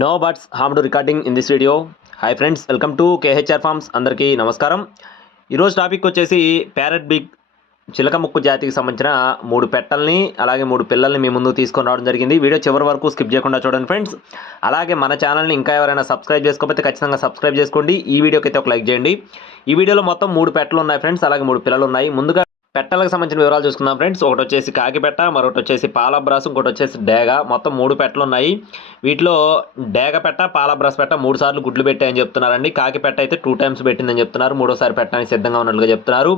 No buts harm to recording in this video hi friends welcome to KHR farms అందరికీ నమస్కారం. ఈరోజు topic వచ్చేసి parrot big చిలక ముక్కు జాతికి సంబంధించిన మూడు పెట్టల్ని అలాగే మూడు పిల్లల్ని మీ ముందు తీసుకొని రావడం జరిగింది. వీడియో చివరి వరకు స్కిప్ చేయకుండా చూడండి ఫ్రెండ్స్ అలాగే మన ఛానల్ని ఇంకా ఎవరైనా సబ్స్క్రైబ్ చేసుకోకపోతే ఖచ్చితంగా సబ్స్క్రైబ్ చేసుకోండి. ఈ వీడియోకి అయితే ఒక లైక్ చేయండి. ఈ వీడియోలో మొత్తం మూడు పెట్టలు ఉన్నాయి ఫ్రెండ్స్ అలాగే మూడు పిల్లలు ఉన్నాయి. ముందుగా పెట్టలకు సంబంధించిన వివరాలు చూసుకుందాం ఫ్రెండ్స్. ఒకటి వచ్చేసి కాకిపెట్ట మరొకటి వచ్చేసి పాలబ్రాసు ఇంకోటి వచ్చేసి డేగ. మొత్తం మూడు పెట్టలు ఉన్నాయి వీటిలో డేగ పెట్ట పాలబ్రాస్ పెట్ట మూడు సార్లు గుడ్లు పెట్టాయని చెప్తున్నారండి. కాకిపెట్ట అయితే టూ టైమ్స్ పెట్టిందని చెప్తున్నారు. మూడోసారి పెట్టడానికి సిద్ధంగా ఉన్నట్లుగా చెప్తున్నారు.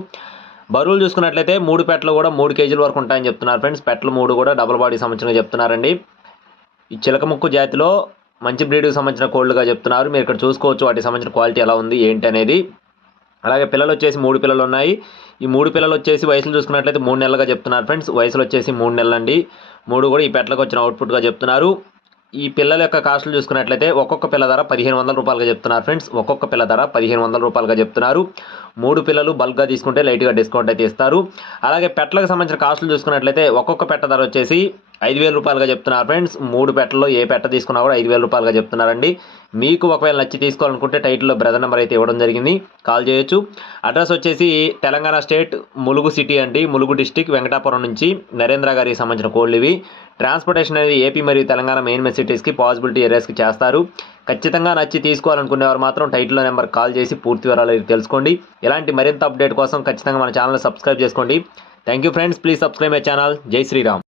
బరువులు చూసుకున్నట్లయితే మూడు పెట్టలు కూడా మూడు కేజీల వరకు ఉంటాయని చెప్తున్నారు ఫ్రెండ్స్. పెట్టలు మూడు కూడా డబుల్ బాడీ సంబంధించిన చెప్తున్నారండి. ఈ చిలక ముక్కు జాతిలో మంచి బ్రీడ్కి సంబంధించిన కోళ్ళుగా చెప్తున్నారు. మీరు ఇక్కడ చూసుకోవచ్చు వాటికి సంబంధించిన క్వాలిటీ ఎలా ఉంది ఏంటి అనేది. అలాగే పిల్లలు వచ్చేసి మూడు పిల్లలు ఉన్నాయి. ఈ మూడు పిల్లలు వచ్చేసి వయసులు చూసుకున్నట్లయితే మూడు నెలలుగా చెప్తున్నారు ఫ్రెండ్స్. వయసులు వచ్చేసి మూడు నెలలు అండి మూడు కూడా ఈ పెట్టలకు వచ్చిన అవుట్పుట్గా చెప్తున్నారు. ఈ పిల్లల యొక్క కాస్టులు చూసుకున్నట్లయితే ఒక్కొక్క పిల్ల ధర పదిహేను వందల రూపాయలుగా చెప్తున్నారు ఫ్రెండ్స్. ఒక్కొక్క పిల్ల ధర పదిహేను వందల రూపాయలుగా చెప్తున్నారు. మూడు పిల్లలు బల్క్గా తీసుకుంటే లైట్గా డిస్కౌంట్ అయితే ఇస్తారు. అలాగే పెట్టలకు సంబంధించిన కాస్టులు చూసుకున్నట్లయితే ఒక్కొక్క పెట్ట ధర వచ్చేసి ఐదు వేల రూపాయలుగా చెప్తున్నారు ఫ్రెండ్స్. మూడు పెట్టల్లో ఏ పెట్ట తీసుకున్నా కూడా ఐదు వేల రూపాయలుగా చెప్తున్నారండి. మీకు ఒకవేళ నచ్చి తీసుకోవాలనుకుంటే టైటిల్లో బ్రదర్ నెంబర్ అయితే ఇవ్వడం జరిగింది. కాల్ చేయొచ్చు. అడ్రస్ వచ్చేసి తెలంగాణ స్టేట్ ములుగు సిటీ అండి. ములుగు డిస్టిక్ వెంకటాపురం నుంచి నరేంద్ర గారికి సంబంధించిన కోళ్ళు ఇవి. ట్రాన్స్పోర్టేషన్ అనేది ఏపీ మరియు తెలంగాణ మెయిన్ మెయిన్ సిటీస్కి పాసిబిలిటీ ఏరియాస్కి చేస్తారు. ఖచ్చితంగా నచ్చి తీసుకోవాలనుకునేవారు మాత్రం టైటిల్లో నెంబర్ కాల్ చేసి పూర్తి వివరాలు తెలుసుకోండి. ఇలాంటి మరింత అప్డేట్ కోసం ఖచ్చితంగా మన ఛానల్ సబ్స్క్రైబ్ చేసుకోండి. Thank you friends please subscribe my channel Jai Shriram